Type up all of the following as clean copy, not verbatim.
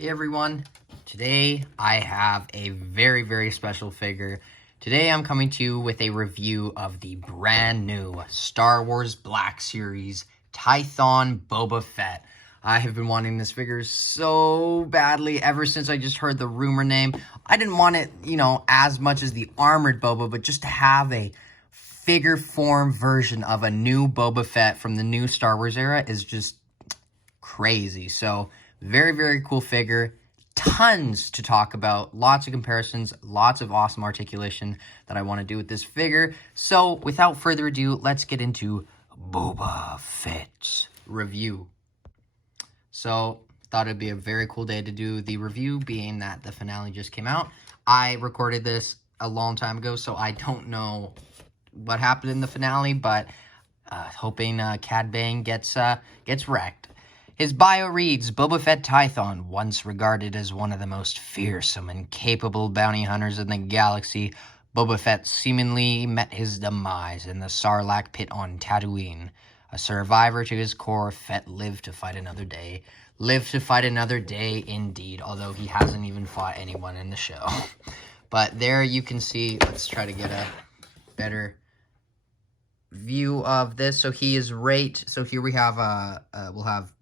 Hey everyone, today I have a very special figure. Today I'm coming to you with a review of the brand new Star Wars Black Series Tython Boba Fett. I have been wanting this figure so badly ever since I just heard the rumor name. I didn't want it, as much as the armored Boba, but just to have a figure form version of a new Boba Fett from the new Star Wars era is just crazy. So very cool figure. Tons to talk about. Lots of comparisons. Lots of awesome articulation that I want to do with this figure. So without further ado, let's get into Boba Fett's review. So thought it'd be a very cool day to do the review, being that the finale just came out. I recorded this a long time ago, so I don't know what happened in the finale, but hoping Cad Bane gets wrecked. His bio reads, Boba Fett Tython, once regarded as one of the most fearsome and capable bounty hunters in the galaxy, Boba Fett seemingly met his demise in the Sarlacc pit on Tatooine. A survivor to his core, Fett lived to fight another day. Lived to fight another day, indeed, although he hasn't even fought anyone in the show. But there you can see, let's try to get a better view of this. So he is so here we have, we'll have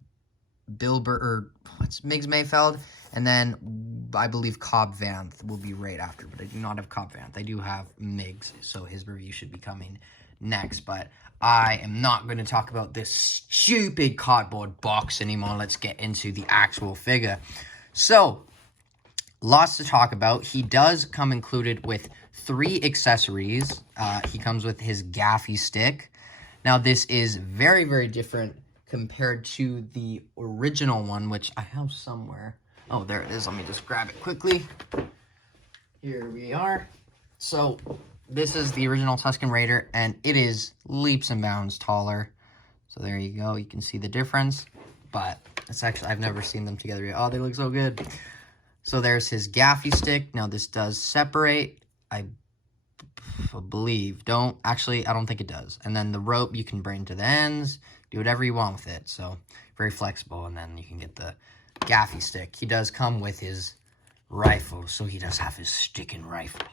Migs Mayfeld, and then I believe Cobb Vanth will be right after, but I do not have Cobb Vanth. I do have Migs, so his review should be coming next, but I am not going to talk about this stupid cardboard box anymore. Let's get into the actual figure. So, lots to talk about. He does come included with 3 accessories. He comes with his gaffy stick. Now, this is very different compared to the original one, which I have somewhere. Oh, there it is. Let me just grab it quickly. Here we are. So, this is the original Tuscan Raider, and it is leaps and bounds taller. So there you go. You can see the difference. But it's actually, I've never seen them together yet. Oh, they look so good. So there's his gaffy stick. Now, this does separate. I believe. I don't think it does. And then the rope you can bring to the ends. Do whatever you want with it. So, very flexible. And then you can get the gaffy stick. He does come with his rifle. So, he does have his stick and rifle.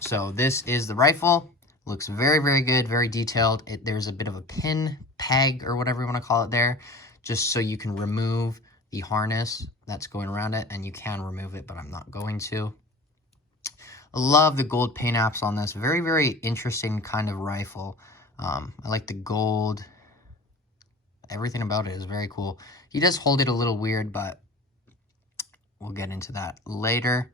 So, this is the rifle. Looks very good. Very detailed. There's a bit of a pin, peg, or whatever you want to call it there. Just so you can remove the harness that's going around it. And you can remove it, but I'm not going to. I love the gold paint apps on this. Very interesting kind of rifle. I like the gold. Everything about it is very cool. He does hold it a little weird, but we'll get into that later.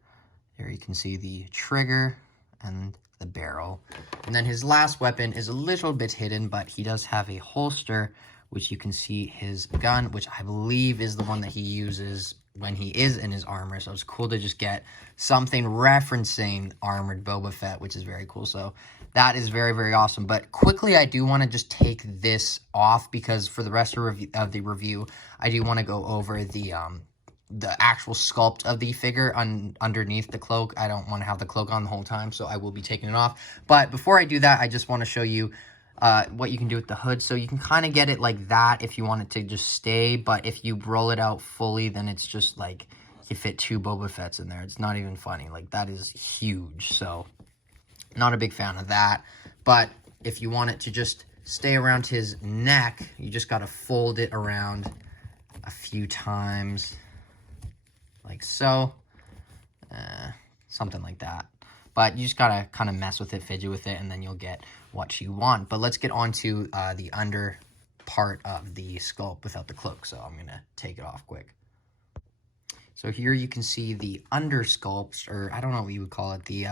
Here you can see the trigger and the barrel. And then his last weapon is a little bit hidden, but he does have a holster, which you can see his gun, which I believe is the one that he uses when he is in his armor. So it's cool to just get something referencing armored Boba Fett, which is very cool. So that is very awesome. But quickly, I do want to just take this off because for the rest of the review, I do want to go over the actual sculpt of the figure underneath the cloak. I don't want to have the cloak on the whole time, so I will be taking it off. But before I do that, I just want to show you what you can do with the hood. So you can kind of get it like that if you want it to just stay, but if you roll it out fully, then it's just like you fit 2 Boba Fetts in there. It's not even funny. Like, that is huge. So not a big fan of that. But if you want it to just stay around his neck, you just got to fold it around a few times like so. Something like that. But you just gotta kind of mess with it, fidget with it, and then you'll get what you want. But let's get on to the under part of the sculpt without the cloak. So I'm gonna take it off quick. So here you can see the under sculpt, or I don't know what you would call it, the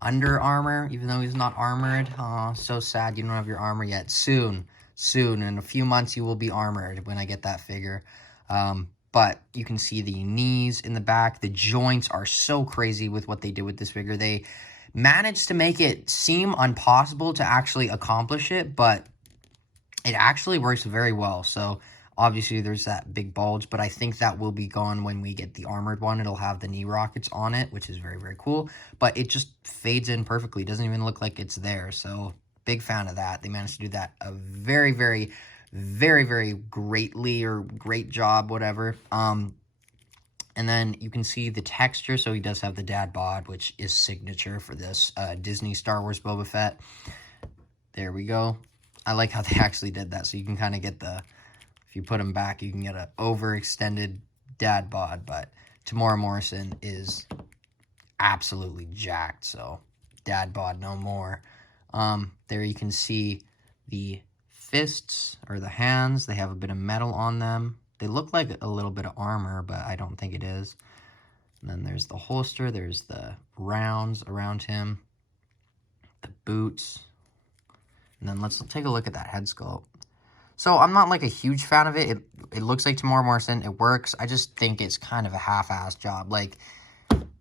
under armor, even though he's not armored. So sad you don't have your armor yet. Soon, in a few months you will be armored when I get that figure. But you can see the knees in the back. The joints are so crazy with what they did with this figure. They managed to make it seem impossible to actually accomplish it, but it actually works very well. So obviously there's that big bulge, but I think that will be gone when we get the armored one. It'll have the knee rockets on it, which is very cool. But it just fades in perfectly. It doesn't even look like it's there. So big fan of that. They managed to do that a very greatly, or great job, whatever. And then you can see the texture. So he does have the dad bod, which is signature for this Disney Star Wars Boba Fett. There we go. I like how they actually did that. So you can kind of get the, if you put him back, you can get an overextended dad bod. But Tamora Morrison is absolutely jacked. So dad bod no more. There you can see the fists or the hands. They have a bit of metal on them. They look like a little bit of armor, but I don't think it is. And then there's the holster. There's the rounds around him. The boots. And then let's take a look at that head sculpt. So I'm not like a huge fan of it. It looks like Tamora Morrison. It works. I just think it's kind of a half-assed job. Like,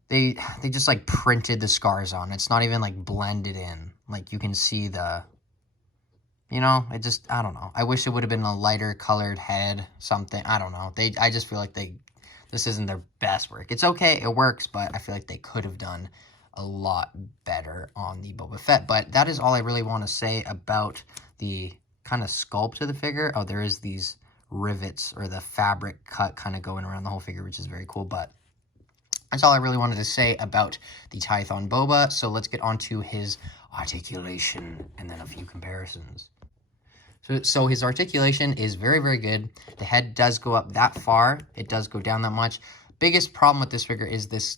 they just like printed the scars on. It's not even like blended in. Like, you can see the... You know, it just, I don't know. I wish it would have been a lighter colored head, something. I don't know. I just feel like this isn't their best work. It's okay, it works, but I feel like they could have done a lot better on the Boba Fett. But that is all I really want to say about the kind of sculpt of the figure. Oh, there is these rivets or the fabric cut kind of going around the whole figure, which is very cool. But that's all I really wanted to say about the Tython Boba. So let's get on to his articulation and then a few comparisons. So his articulation is very, very good. The head does go up that far. It does go down that much. Biggest problem with this figure is this,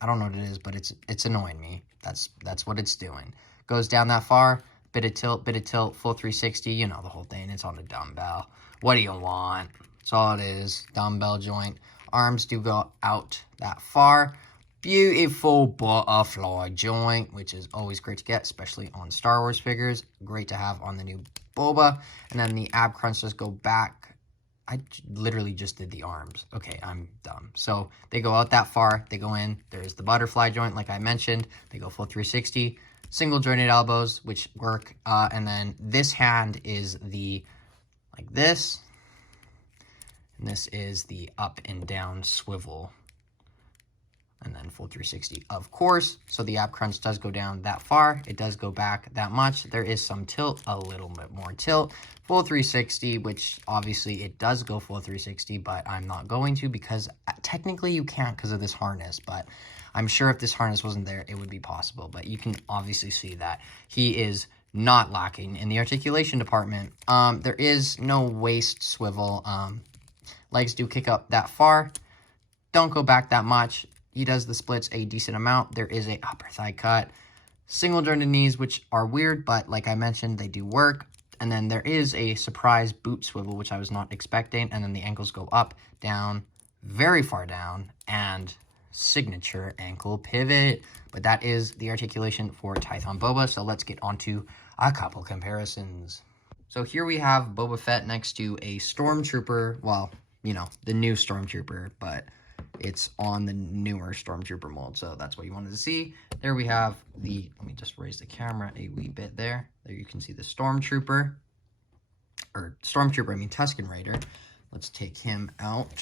I don't know what it is, but it's annoying me. That's what it's doing. Goes down that far, bit of tilt, full 360, you know the whole thing. It's on a dumbbell. What do you want? That's all it is, dumbbell joint. Arms do go out that far. Beautiful butterfly joint, which is always great to get, especially on Star Wars figures. Great to have on the new Boba. And then the ab crunch does go back. I literally just did the arms. Okay, I'm dumb. So they go out that far. They go in. There's the butterfly joint, like I mentioned. They go full 360. Single jointed elbows, which work. And then this hand is the, like this. And this is the up and down swivel. And then full 360, of course. So the ab crunch does go down that far. It does go back that much. There is some tilt, a little bit more tilt. Full 360, which obviously it does go full 360, but I'm not going to because technically you can't because of this harness. But I'm sure if this harness wasn't there, it would be possible. But you can obviously see that he is not lacking in the articulation department. There is no waist swivel. Legs do kick up that far. Don't go back that much. He does the splits a decent amount. There is a upper thigh cut. Single jointed knees, which are weird, but like I mentioned, they do work. And then there is a surprise boot swivel, which I was not expecting. And then the ankles go up, down, very far down, and signature ankle pivot. But that is the articulation for Tython Boba. So let's get on to a couple comparisons. So here we have Boba Fett next to a Stormtrooper. Well, you know, the new Stormtrooper, but it's on the newer Stormtrooper mold, so that's what you wanted to see. There we have the, let me just raise the camera a wee bit there. There you can see the Stormtrooper, I mean Tuscan Raider. Let's take him out,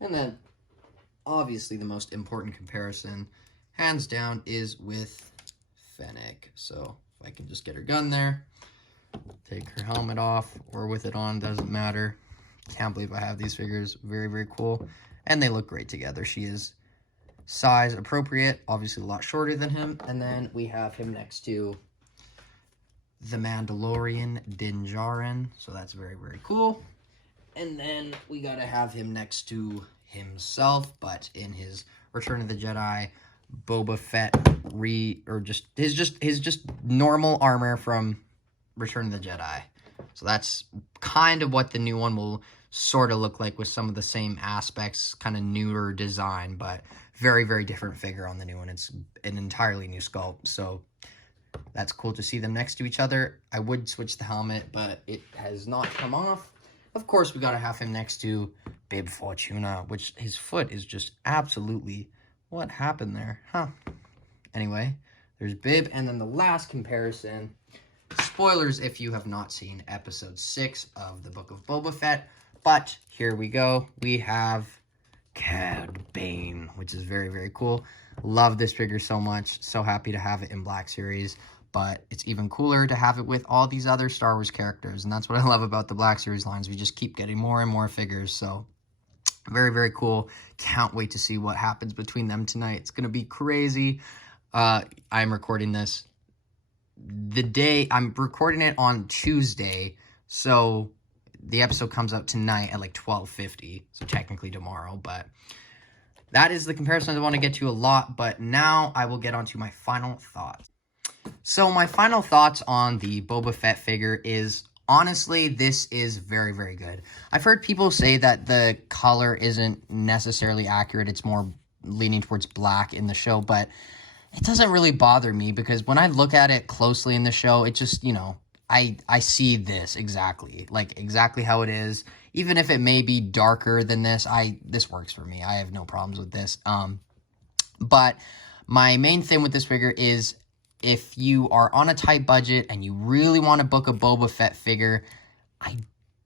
and then obviously the most important comparison, hands down, is with Fennec. So if I can just get her gun there, take her helmet off, or with it on, doesn't matter. Can't believe I have these figures. Very, very cool. And they look great together. She is size appropriate, obviously a lot shorter than him. And then we have him next to the Mandalorian Din Djarin. So that's very, very cool. And then we gotta have him next to himself, but in his Return of the Jedi Boba Fett his normal armor from Return of the Jedi. So that's kind of what the new one will sort of look like, with some of the same aspects, kind of newer design, but very, very different figure on the new one. It's an entirely new sculpt, so that's cool to see them next to each other. I would switch the helmet, but it has not come off. Of course, we got to have him next to Bib Fortuna, which his foot is just absolutely... What happened there? Huh. Anyway, there's Bib, and then the last comparison... Spoilers if you have not seen episode 6 of the Book of Boba Fett, but here we go. We have Cad Bane, which is very, very cool. Love this figure so much. So happy to have it in Black Series, but it's even cooler to have it with all these other Star Wars characters, and that's what I love about the Black Series lines. We just keep getting more and more figures, so Very, very cool. Can't wait to see what happens between them tonight. It's going to be crazy. I'm recording this I'm recording it on Tuesday, so the episode comes out tonight at like 12:50, so technically tomorrow, but that is the comparison I want to get to a lot. But now I will get on to my final thoughts. So my final thoughts on the Boba Fett figure is, honestly, this is very, very good. I've heard people say that the color isn't necessarily accurate. It's more leaning towards black in the show, but it doesn't really bother me because when I look at it closely in the show, it just, you know, I see this exactly how it is. Even if it may be darker than this, this works for me. I have no problems with this. But my main thing with this figure is, if you are on a tight budget and you really want to book a Boba Fett figure, I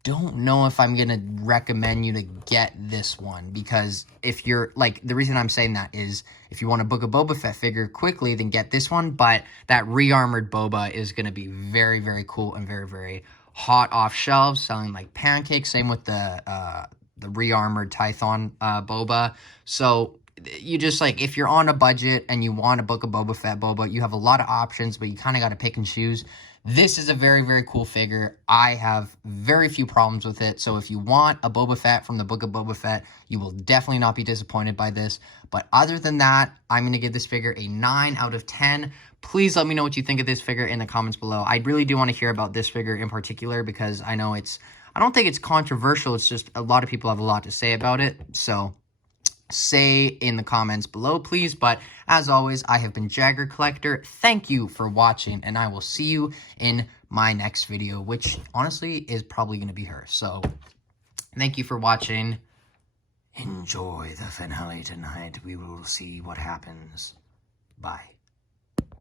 don't know if I'm going to recommend you to get this one, because if you're, like, the reason I'm saying that is if you want to book a Boba Fett figure quickly, then get this one, but that re-armored Boba is going to be very, very cool and very, very hot off shelves, selling like pancakes. Same with the re-armored Tython Boba. So you just, like, if you're on a budget and you want to book a Boba Fett Boba, you have a lot of options, but you kind of got to pick and choose. This is a very, very cool figure. I have very few problems with it. So if you want a Boba Fett from the Book of Boba Fett, you will definitely not be disappointed by this. But other than that, I'm going to give this figure a 9 out of 10. Please let me know what you think of this figure in the comments below. I really do want to hear about this figure in particular, because I know I don't think it's controversial. It's just a lot of people have a lot to say about it. So say in the comments below, please. But as always, I have been Jagger Collector. Thank you for watching, and I will see you in my next video, which honestly is probably going to be her. So thank you for watching. Enjoy the finale tonight. We will see what happens. Bye.